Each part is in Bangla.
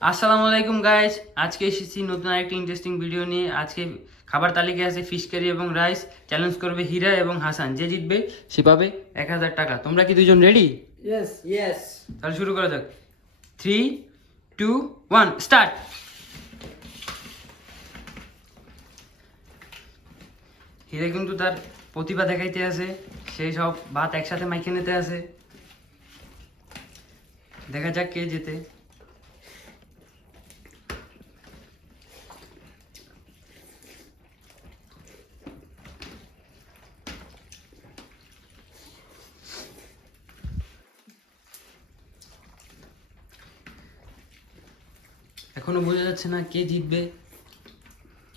আসসালামু আলাইকুম গাইস, আজকে এসেছি নতুন আরেকটি ইন্টারেস্টিং ভিডিও নিয়ে। আজকে খাবার তালিকায় আছে ফিশ কারি এবং রাইস। চ্যালেঞ্জ করবে হীরা এবং হাসান। যে জিতবে সে পাবে 1000 টাকা। তোমরা কি দুজন রেডি? Yes yes. তাহলে শুরু করা যাক। 3, 2, 1 স্টার্ট। হীরা কিন্তু তার প্রতিভা দেখাইতে আছে, সেই সব ভাত একসাথে মাইখে নিতে আছে। দেখা যাক কে জেতে। এখনো বোঝা যাচ্ছে না কে জিতবে।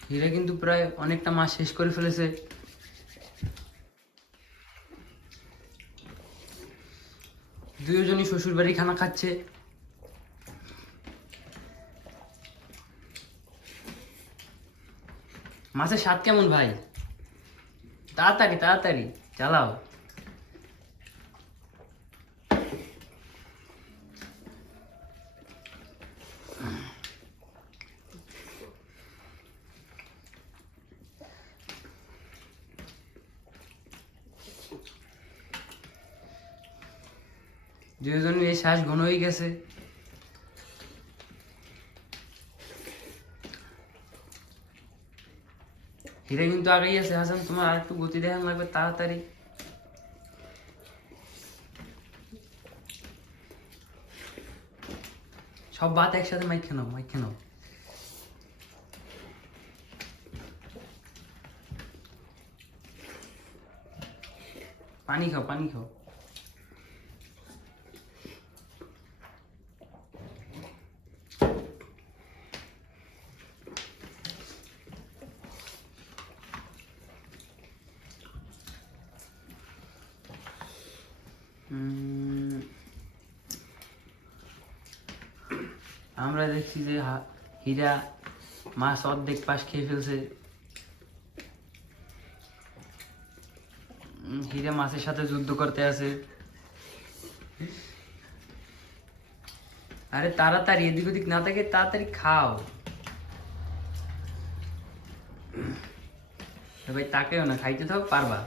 হীরা কিন্তু প্রায় অনেকটা মাছ শেষ করে ফেলেছে। দুজনই শ্বশুর বাড়ি খানা খাচ্ছে। মাছের স্বাদ কেমন ভাই? তাড়াতাড়ি তাড়াতাড়ি চালাও। দুজনের এই শ্বাস ঘন হয়ে গেছে। হীরা কিন্তু আগেই আছে। হাসান, তোমার আর একটু গতি দেখান লাগবে, তাড়াতাড়ি। সব ভাত একসাথে মাইখে নাও, মাইখে নাও। পানি খাও, পানি খাও। আমরা দেখছি যে হীরা মাছ অর্ধেক পাশ খেয়ে ফেলছে। হীরা মাছের সাথে যুদ্ধ করতে আছে। আরে তাড়াতাড়ি, এদিক ওদিক না থাকে, তাড়াতাড়ি খাও। ভাই তাকেও না, খাইতে থাকো, পারবা।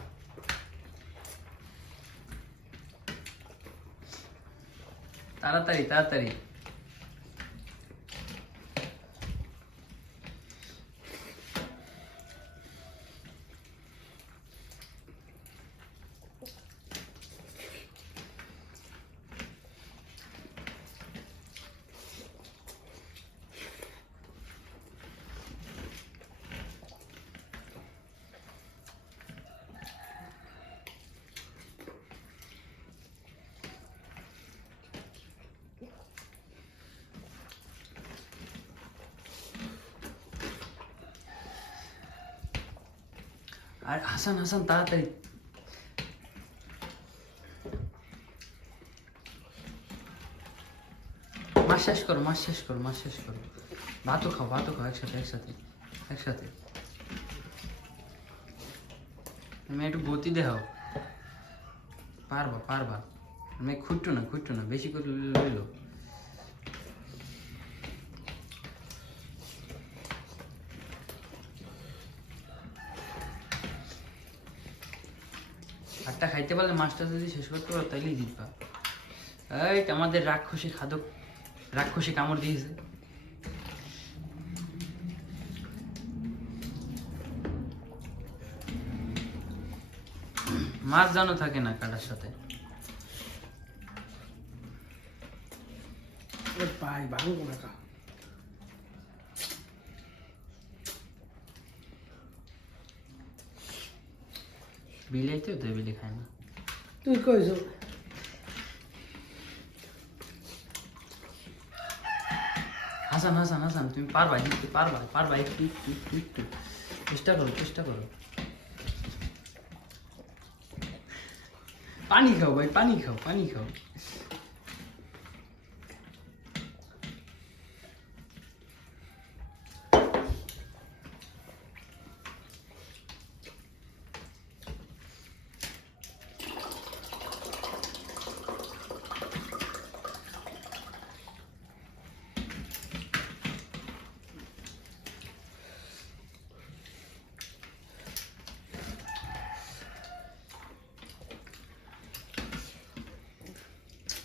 তাড়াতাড়ি তাড়াতাড়ি। আর হাসান, হাসান তাড়াতাড়ি। মাছ শেষ করো, মাছ শেষ করো, মাছ শেষ করো। ভাতও খাও, ভাতও খাও, একসাথে একসাথে একসাথে। তুমি একটু গতি দেখাও। পারবা পারবা। আমি খুঁটটো না, খুঁটটো না, বেশি করে লইল। আটটা খাইতে পারলে, মাছটা যদি শেষ করতে পারো তাইলেই জিতবা। এই আমাদের রাক্ষসী খাদক, রাক্ষসী কামড় দিয়েছে। মাছ জানো থাকে না কাটার সাথে। ভাই ভালো না কা বিলেইতে তো বিলে খায় না। তুই কইছ হাসান, হাসান, হাসান, তুমি পারবা, জিততে পারবা, পারবা। একটু একটু একটু একটু চেষ্টা করো, চেষ্টা করো। পানি খাও ভাই, পানি খাও, পানি খাও।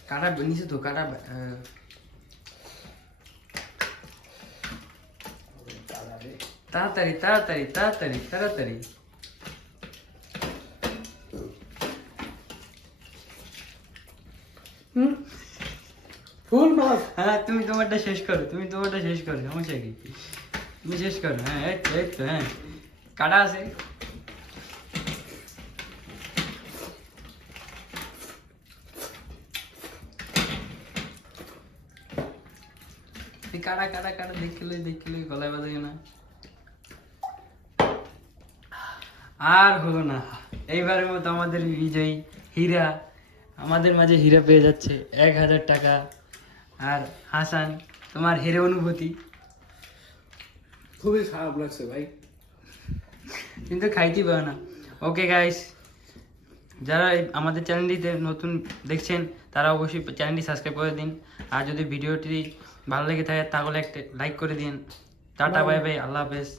কাটা নিচে তো কাটা তাড়াতাড়ি তাড়াতাড়ি তাড়াতাড়ি তাড়াতাড়ি। হুম ফুল মাছ। হ্যাঁ তুমি তোমারটা শেষ করো, তুমি তোমারটা শেষ করো, সমস্যা কি? তুমি শেষ করো। হ্যাঁ এই তো হ্যাঁ কাটা আছে। কাটা কাটা কাটা দেখলে গলায় বাজে না। আর হলো না, এইবারের মতো আমাদের বিজয়ী হীরা আমাদের মাঝে হীরা পেয়ে যাচ্ছে 1000 টাকা। আর হাসান, তোমার হেরে অনুভূতি? খুবই খারাপ লাগছে ভাই। কিন্তু খাইতে পারে না। ওকে গাইস, যারা আমাদের চ্যানেলটিতে নতুন দেখছেন তারা অবশ্যই চ্যানেলটি সাবস্ক্রাইব করে দিন। আর যদি ভিডিওটি ভালো লেগে থাকে তাহলে একটা লাইক করে দিন। টাটা বাই বাই, আল্লাহ হাফেজ।